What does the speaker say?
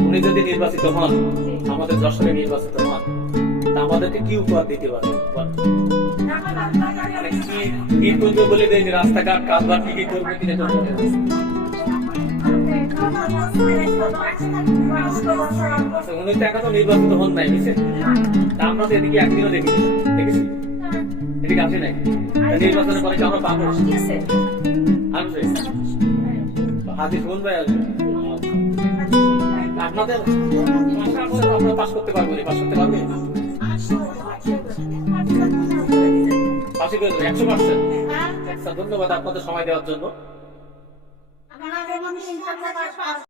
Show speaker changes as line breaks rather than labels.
উনি যদি নির্বাচিত হন আমাদের যশোরে নির্বাচিত হন তা আমাদেরকে কি উপহার দিতে পারে? কি করবে বলে দেয় যে রাস্তাঘাট কাজবাট কি কি করবে কিনা আচ্ছা, উনি তো এখনও নির্বাচিত হন নাই বুঝছেন? তা আমরা তো এদিকে একদিনও দেখিনি। দেখেছি? এদিকে আসে নাই? নির্বাচনের পরে আমরা পাবো? আসবে হাতি ভাই আসবে আপনাদের? আপনারা পাস করতে পারবেন পাস করতে পারবে পাশে করে দেবেন একশো পার্সেন্ট। আচ্ছা ধন্যবাদ আপনাদের সময় দেওয়ার জন্য।